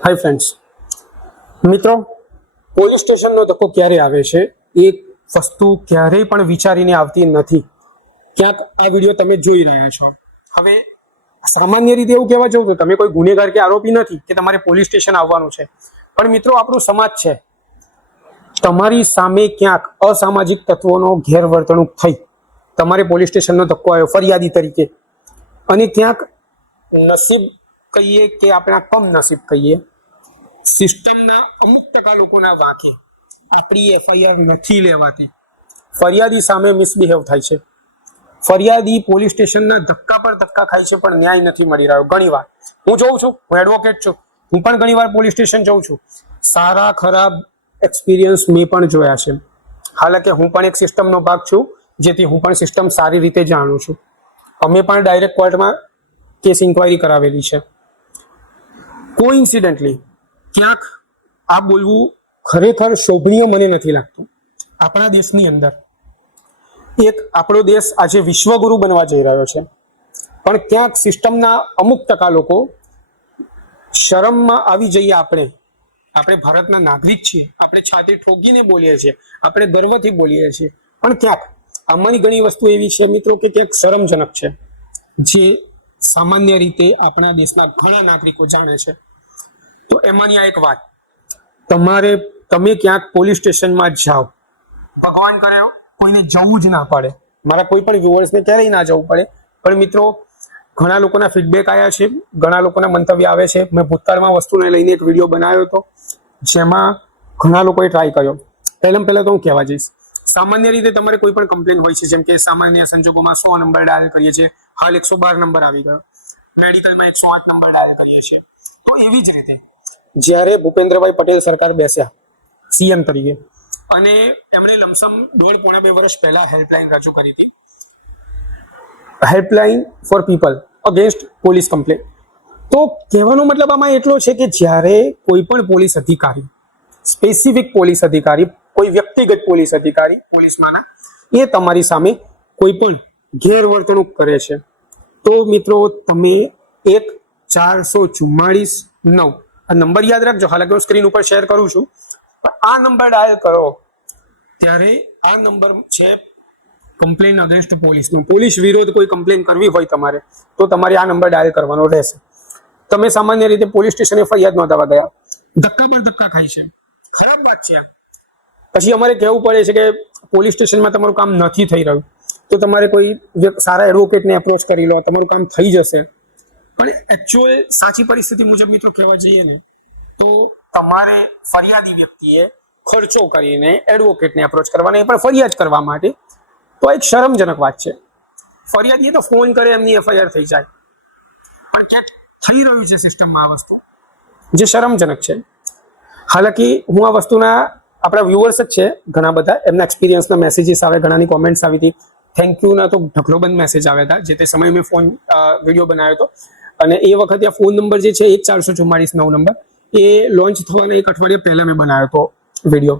Hi friends, મિત્રો, police સ્ટેશનનો ધક્કો ક્યારે આવે છે એ વસ્તુ ક્યારેય પણ વિચારીને આવતી નથી. ક્યાંક આ વિડીયો તમે જોઈ રહ્યા છો. હવે સામાન્ય રીતે એવું કહેવા જાઉં તો તમે કોઈ ગુનેગાર કે આરોપી નથી કે તમારે પોલીસ સ્ટેશન આવવાનું છે, પણ મિત્રો આપણો સમાજ છે, તમારી સામે ક્યાંક અસામાજિક તત્વોનો ગેરવર્તણૂક થઈ, તમારે પોલીસ સ્ટેશનનો ધક્કો આવ્યો ફરિયાદી તરીકે, અને ક્યાંક નસીબ કહીએ કે આપણા કમ નસીબ કહીએ, સિસ્ટમના અમુક ટકા લોકોના વાંકે આપણી એફઆઈઆર નથી લેવાતી, ફરિયાદી સામે મિસબિહેવ થાય છે, ફરિયાદી પોલીસ સ્ટેશનના ધક્કા પર ધક્કા ખાય છે, પણ ન્યાય નથી મળી રહ્યો. ઘણીવાર હું જોઉં છું, હું એડવોકેટ છું, હું પણ ઘણીવાર પોલીસ સ્ટેશન જાઉં છું. સારા ખરાબ એક્સપિરિયન્સ મેં પણ જોયા છે. હાલાકે હું પણ એક સિસ્ટમનો ભાગ છું, જેથી હું પણ સિસ્ટમ સારી રીતે જાણું છું. અમે પણ ડાયરેક્ટ કોર્ટમાં કેસ ઇન્ક્વાયરી કરાવેલી છે. કોઇન્સિડન્ટલી ક્યાંક આ બોલવું ખરેખર શોભનીય મને નથી લાગતું. આપણા દેશની અંદર એક આપણો દેશ આજે વિશ્વગુરુ બનવા જઈ રહ્યો છે, પણ ક્યાંક સિસ્ટમના અમુક ટકા લોકો શરમમાં આવી જઈએ. આપણે ભારતના નાગરિક છીએ, આપણે છાતી ઠોકીને બોલીએ છીએ, આપણે ગર્વથી બોલીએ છીએ, પણ ક્યાંક આમાંની ઘણી વસ્તુ એવી છે મિત્રો કે ક્યાંક શરમજનક છે, જે સામાન્ય રીતે આપણા દેશના ઘણા નાગરિકો જાણે છે. તો એમાંની આ એક વાત, તમે ક્યાંક પોલીસ સ્ટેશનમાં જાઓ, ભગવાન કરે કોઈને જવું જ ના પડે, મારા કોઈ પણ વ્યુઅર્સને ક્યારેય ના જવું પડે, પણ મિત્રો ઘણા લોકોના ફીડબેક આવ્યા છે, ઘણા લોકોના મંતવ્ય આવે છે. મેં ભૂતકાળમાં વસ્તુને લઈને એક વિડીયો બનાવ્યો હતો, જેમાં ઘણા લોકોએ ટ્રાય કર્યો. પહેલા તો હું કહેવા જઈશ, સામાન્ય રીતે તમારે કોઈ પણ કમ્પ્લેન હોય છે, જેમ કે સામાન્ય સંજોગોમાં 100 નંબર ડાયલ કરીએ છીએ, હાલ 112 નંબર આવી ગયો, મેડિકલમાં 108 નંબર ડાયલ કરીએ છીએ. તો એવી જ રીતે જ્યારે ભૂપેન્દ્રભાઈ પટેલ સરકાર બેસ્યા સીએમ તરીકે, અને એમણે લમસમ 1.5-2 વર્ષ પહેલા હેલ્પલાઇન રજૂ કરી હતી, helpline for people against police complain. તો કહેવાનો મતલબ આમાં એટલો છે કે જ્યારે કોઈ પણ પોલીસ અધિકારી, સ્પેસિફિક પોલીસ અધિકારી, કોઈ વ્યક્તિગત પોલીસ અધિકારી પોલીસમાંના, એ તમારી સામે કોઈ પણ ગેરવર્તણૂક કરે છે, તો મિત્રો તમે 1-444-9 આ નંબર યાદ રાખજો. હાલાકી હું સ્ક્રીન ઉપર શેર કરું છું, પણ આ નંબર ડાયલ કરો ત્યારે આ નંબર છે કમ્પ્લેન અગેન્સ્ટ પોલીસનો. પોલીસ વિરોધ કોઈ કમ્પ્લેન કરવી હોય તમારે, તો તમારે આ નંબર ડાયલ કરવાનો રહેશે. તમે સામાન્ય રીતે પોલીસ સ્ટેશને ફરિયાદ નોંધાવા ગયા, ધક્કા પર ધક્કા ખાય છે, ખરાબ વાત છે. પછી અમારે કહેવું પડે છે કે પોલીસ સ્ટેશનમાં તમારું કામ નથી થઈ રહ્યું, તો તમારે કોઈ સારા એડવોકેટને એપ્રોચ કરી લો, તમારું કામ થઈ જશે. પણ એકચ્યુઅલ સાચી પરિસ્થિતિ મુજબ મિત્રો કહેવા જઈએ ને, તો તમારે ફરિયાદી વ્યક્તિએ ખર્ચો કરીને એડવોકેટને એપ્રોચ કરવાનો, એ પણ ફરિયાદ કરવા માટે. તો એક શરમજનક વાત છે. ફરિયાદીએ તો ફોન કરે એમની એફઆઈઆર થઈ જાય, પણ ક્યાંક થઈ રહ્યું છે સિસ્ટમમાં આ વસ્તુ, જે શરમજનક છે. હાલાકી હું આ વસ્તુના આપણા વ્યુઅર્સ જ છે ઘણા બધા, એમના એક્સપિરિયન્સના મેસેજીસ આવે, ઘણાની કોમેન્ટ્સ આવી હતી, થેન્ક યુના તો ઢગલોબંધ મેસેજ આવ્યા હતા. જે તે સમયે મેં વિડીયો બનાવ્યો હતો, અને એ વખતે આ ફોન નંબર જે છે 1-444-9 નંબર, એ લોન્ચ થવાના એક અઠવાડિયા પહેલા મેં બનાવ્યો હતો વિડીયો,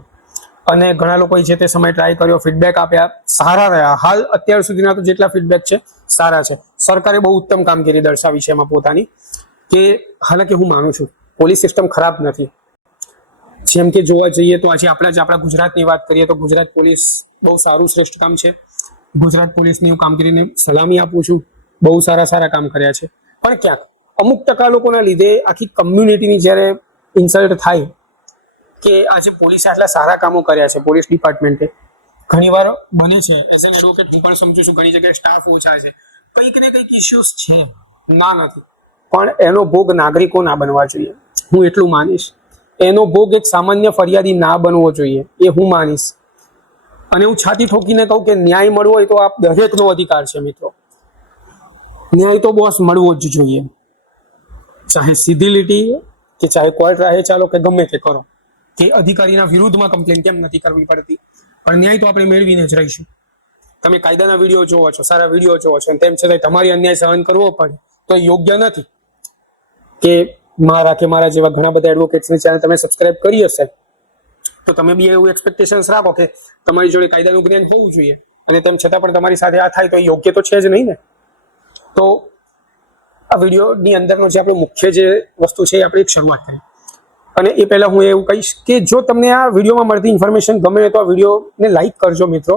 અને ઘણા લોકોએ જે તે સમયે ટ્રાય કર્યો, ફીડબેક આપ્યા, સારા રહ્યા. હાલ અત્યાર સુધીના તો જેટલા ફીડબેક છે સારા છે. સરકારે બહુ ઉત્તમ કામગીરી દર્શાવી છે એમાં પોતાની, કે હાલાકી હું માનું છું પોલીસ સિસ્ટમ ખરાબ નથી. જેમ કે જોવા જઈએ તો આજે આપણા ગુજરાતની વાત કરીએ તો ગુજરાત પોલીસ બહુ સારું શ્રેષ્ઠ કામ છે. ગુજરાત પોલીસની હું કામગીરીને સલામી આપું છું, બહુ સારા કામ કર્યા છે. પણ ક્યાંક અમુક ટકા લોકોના લીધે આખી કમ્યુનિટીની જ્યારે ઇન્સલ્ટ થાય કે આજે પોલીસે આટલા સારા કામો કર્યા છે, પોલીસ ડિપાર્ટમેન્ટે, ઘણીવાર બને છે. એઝ એન એડવોકેટ હું પણ સમજુ છું, ઘણી જગ્યાએ સ્ટાફ ઓછા છે, કંઈક ને કંઈક ઇસ્યુઝ છે, ના નથી, પણ એનો ભોગ નાગરિકો ના બનવા જોઈએ, હું એટલું માનીશ. એનો ભોગ એક સામાન્ય ફરિયાદી ના બનવો જોઈએ, એ હું માનીશ. અને હું છાતી ઠોકીને કહું કે ન્યાય મળવો હોય તો આ દરેકનો અધિકાર છે મિત્રો. ન્યાય તો બોસ મળવો જ જોઈએ, ચાહે સીધી લીટી કે ચાહે કોર્ટ રાહે ચાલો કે ગમે તે કરો, કે અધિકારીના વિરુદ્ધમાં કમ્પ્લેન કેમ નથી કરવી પડતી, પણ ન્યાય તો આપણે મેળવીને જ રહીશું. તમે કાયદાના વિડીયો જોવો છો, સારા વિડીયો જોવો છો, તેમ છતાં તમારી અન્યાય સહન કરવો પડે તો યોગ્ય નથી. કે મારા જેવા ઘણા બધા એડવોકેટ્સની ચેનલ તમે સબસ્ક્રાઇબ કરી હશે, તો તમે બી એવું એક્સપેક્ટેશન્સ રાખો કે તમારી જોડે કાયદાનું જ્ઞાન હોવું જોઈએ, અને તેમ છતાં પણ તમારી સાથે આ થાય તો યોગ્ય તો છે જ નહીં ને. તો આ વિડીયોની અંદરનો જે આપણો મુખ્ય જે વસ્તુ છે એ આપણે એક શરૂઆત કરી. અને એ પહેલા હું એવું કહીશ કે જો તમને આ વિડીયોમાં મળતી ઇન્ફોર્મેશન ગમે તો આ વિડીયોને લાઈક કરજો મિત્રો,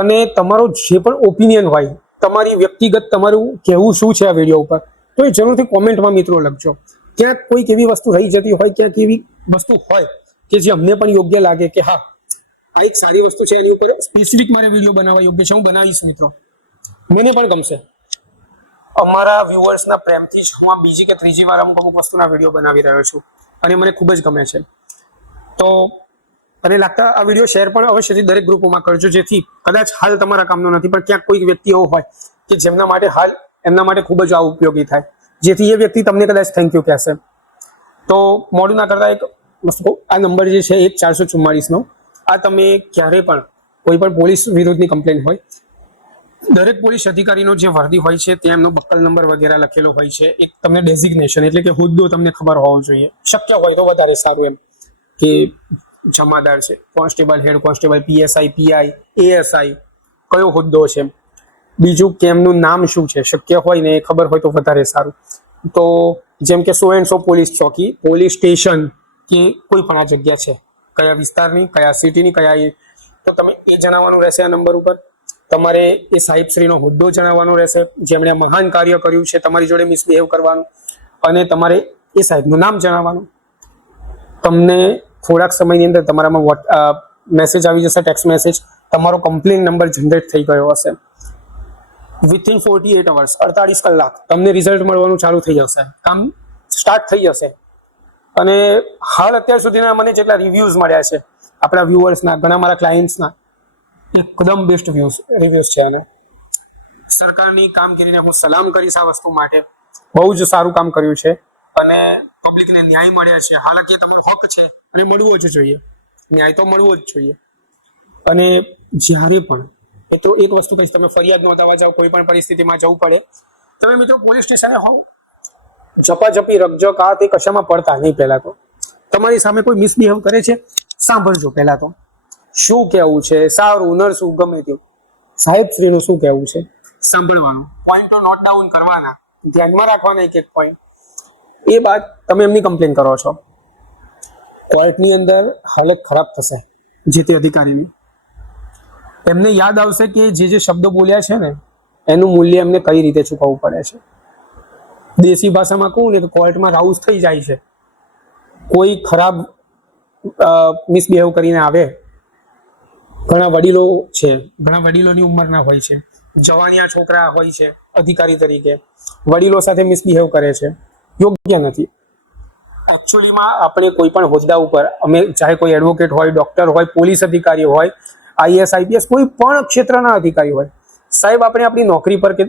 અને તમારો જે પણ ઓપિનિયન હોય, તમારી વ્યક્તિગત તમારું કહેવું શું છે આ વિડીયો ઉપર, તો એ જરૂરથી કોમેન્ટમાં મિત્રો લખજો. ક્યાંક કોઈક એવી વસ્તુ રહી જતી હોય, ક્યાંક એવી વસ્તુ હોય કે જે અમને પણ યોગ્ય લાગે કે હા આ એક સારી વસ્તુ છે, એની ઉપર સ્પેસિફિક મારે વિડીયો બનાવવા યોગ્ય છે, હું બનાવીશ મિત્રો, મને પણ ગમશે. અમારા વ્યુઅર્સના પ્રેમથી જ હું આ બીજી કે ત્રીજી વાર અમુક વસ્તુના વિડીયો બનાવી રહ્યો છું, અને મને ખૂબ જ ગમે છે. તો અને લાગતા આ વિડીયો શેર પણ અવશ્યથી દરેક ગ્રુપોમાં કરજો, જેથી કદાચ હાલ તમારા કામનો નથી પણ ક્યાંક કોઈક વ્યક્તિ એવો હોય કે જેમના માટે હાલ એમના માટે ખૂબ જ આ ઉપયોગી થાય, જેથી એ વ્યક્તિ તમને કદાચ થેન્ક યુ કહેશે. તો મોડું ના કરતા એક વસ્તુ, આ નંબર જે છે 1444 આ તમે ક્યારે પણ કોઈ પણ પોલીસ વિરુદ્ધની કમ્પ્લેન હોય, દરેક પોલીસ અધિકારીનો જે વર્દી હોય છે ત્યાં એમનો બક્કલ નંબર વગેરે લખેલો હોય છે, એક તમને ડેઝિગ્નેશન એટલે કે હોદ્દો તમને ખબર હોવો જોઈએ, શક્ય હોય તો વધારે સારું, એમ કે જમાદાર છે, constable, head constable, PSI, PI, ASI, કયો હોદ્દો છે, બીજું કે એમનું નામ શું છે, શક્ય હોય ને એ ખબર હોય તો વધારે સારું. તો જેમ કે 100 પોલીસ ચોકી, પોલીસ સ્ટેશન કે કોઈ પણ આ જગ્યા છે, કયા વિસ્તારની, કયા સિટીની, કયા તો તમે એ જણાવવાનું રહેશે આ નંબર ઉપર. તમારે એ સાહેબશ્રીનો હોદ્દો જણાવવાનો રહેશે, જેમણે મહાન કાર્ય કર્યું છે, તમારી જોડે મિસબિહેવ કરવાનું, અને તમારે એ સાહેબનું નામ જણાવવાનું. તમને થોડાક સમયની અંદર તમારામાં મેસેજ આવી જશે, ટેક્સ્ટ મેસેજ, તમારો કમ્પ્લેન નંબર જનરેટ થઈ ગયો હશે. વિથિન 48 અવર્સ, 48 કલાક તમને રિઝલ્ટ મળવાનું ચાલુ થઈ જશે, કામ સ્ટાર્ટ થઈ જશે. અને હાલ અત્યાર સુધીના મને જેટલા રિવ્યુઝ મળ્યા છે આપણા વ્યુઅર્સના, ઘણા મારા ક્લાયન્ટ્સના, એકદમ બેસ્ટ રિવ્યુઝ છે. અને સરકારની કામગીરીને હું સલામ કરીશ આ વસ્તુ માટે, બહુ જ સારું કામ કર્યું છે, અને પબ્લિકને ન્યાય મળ્યા છે. હાલાકી તમારો હક છે અને મળવો જ જોઈએ, ન્યાય તો મળવો જ જોઈએ. અને જ્યારે પણ એ તો એક વસ્તુ કહીશ, તમે ફરિયાદ નોંધાવવા જાઓ, કોઈ પણ પરિસ્થિતિમાં જવું પડે, તમે મિત્રો પોલીસ સ્ટેશને હોવ, ઝપાઝપી રકઝક આ તે કશામાં પડતા નહીં. પહેલા તો તમારી સામે કોઈ મિસબિહેવ કરે છે, સાંભળજો પહેલા તો શું કહેવું છે, સારું નરસું ગમે તેવું, સાહેબશ્રીનું શું કહેવું છે, સાંભળવાનું, પોઈન્ટો નોટ ડાઉન કરવાના, ધ્યાનમાં રાખવાના એક એક પોઈન્ટ. એ બાદ તમે એમની કમ્પ્લેન કરો છો, કોર્ટની અંદર હાલત ખરાબ થશે જે તે અધિકારીની. એમને યાદ આવશે કે જે શબ્દો બોલ્યા છે ને એનું મૂલ્ય એમને કઈ રીતે ચૂકવવું પડે છે. દેશી ભાષામાં કહું ને તો કોર્ટમાં રાઉસ થઈ જાય છે. કોઈ ખરાબ મિસબિહેવ કરીને આવે, ઘણા વડીલો છે, ઘણા વડીલોની ઉંમરના હોય છે, જવાનિયા છોકરા હોય છે, અધિકારી તરીકે વડીલો સાથે મિસબિહેવ કરે છે, યોગ્ય નથી. એકચ્યુઅલીમાં આપણે કોઈ પણ હોદ્દા ઉપર, અમે ચાહે કોઈ એડવોકેટ હોય, ડોક્ટર હોય, પોલીસ અધિકારી હોય, આઈએસ આઈપીએસ કોઈ પણ ક્ષેત્રના અધિકારી હોય, સાહેબ આપણે આપણી નોકરી પર કે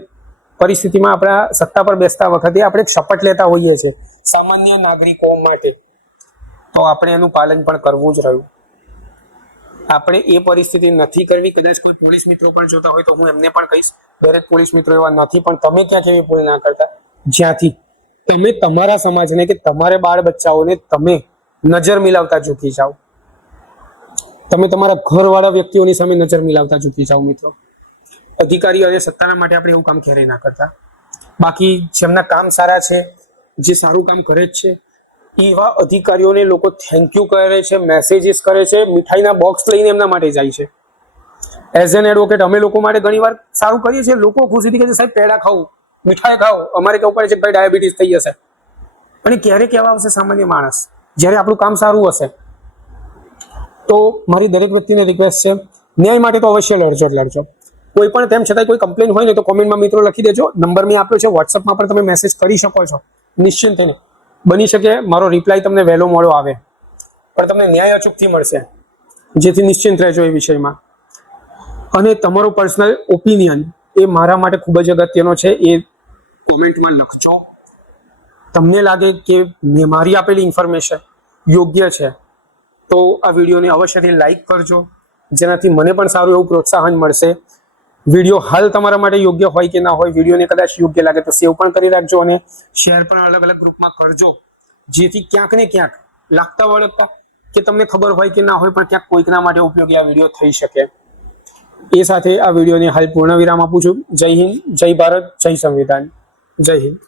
પરિસ્થિતિમાં આપણા સત્તા પર બેસતા વખતે આપણે શપથ લેતા હોઈએ છીએ સામાન્ય નાગરિકો માટે, તો આપણે એનું પાલન પણ કરવું જ રહ્યું. આપણે એ પરિસ્થિતિ નથી કરવી. કદાચ કોઈ પોલીસ મિત્રો પણ જોતા હોય તો હું એમને પણ કહીશ, દરેક પોલીસ મિત્રો એવા નથી, પણ તમે ક્યાંક એવી ભૂલ ના કરતા જ્યાંથી તમે તમારા સમાજને કે તમારે બાળ બચ્ચાઓને તમે નજર મિલાવતા ચૂકી જાઓ, તમે તમારા ઘરવાળા વ્યક્તિઓની સામે નજર મિલાવતા ચૂકી જાઓ મિત્રો. અધિકારી અને સત્તાના માટે આપણે એવું કામ ક્યારેય ના કરતા. બાકી જેમના કામ સારા છે, જે સારું કામ કરે જ છે, એવા અધિકારીઓને લોકો થેન્ક યુ કરે છે, મેસેજીસ કરે છે, મીઠાઈના બોક્સ લઈને એમના માટે જાય છે. એઝ એન એડવોકેટ અમે લોકો માટે ઘણીવાર સારું કરીએ છીએ, લોકો ખુશીથી કહે છે સાહેબ પેડા ખાવું, મીઠાઈ ખાઓ, અમારે કેવું પડે છે ભાઈ ડાયાબિટીસ થઈ જશે. અને ક્યારે કહેવા આવશે સામાન્ય માણસ જ્યારે આપણું કામ સારું હશે. તો મારી દરેક વ્યક્તિને રિક્વેસ્ટ છે, ન્યાય માટે તો અવશ્ય લડજો. કોઈ પણ તેમ છતાં કોઈ કમ્પ્લેન હોય ને તો કોમેન્ટમાં મિત્રો લખી દેજો. નંબર મેં આપ્યો છે, વોટ્સઅપમાં પણ તમે મેસેજ કરી શકો છો નિશ્ચિંત થઈને. બની શકે મારો રિપ્લાય તમને વહેલો મોડો આવે, પણ તમને ન્યાય અચૂકથી મળશે, જેથી નિશ્ચિંત રહેજો એ વિષયમાં. અને તમારો પર્સનલ ઓપિનિયન એ મારા માટે ખૂબ જ અગત્યનો છે, એ કોમેન્ટમાં લખજો. તમને લાગે કે મારી આપેલી ઇન્ફોર્મેશન યોગ્ય છે તો આ વિડીયોને અવશ્યથી લાઈક કરજો, જેનાથી મને પણ સારું એવું પ્રોત્સાહન મળશે. વિડીયો હાલ તમારા માટે યોગ્ય હોય કે ના હોય, વિડીયોને કદાચ યોગ્ય લાગે તો સેવ પણ કરી રાખજો અને શેર પણ અલગ અલગ ગ્રુપમાં કરજો, જેથી ક્યાંક ને ક્યાંક લાગતા વળગતા કે તમને ખબર હોય કે ના હોય પણ ક્યાંક કોઈકના માટે ઉપયોગી આ વિડીયો થઈ શકે. એ સાથે આ વિડીયોને હાલ પૂર્ણ વિરામ આપું છું. જય હિન્દ, જય ભારત, જય સંવિધાન, જય હિન્દ.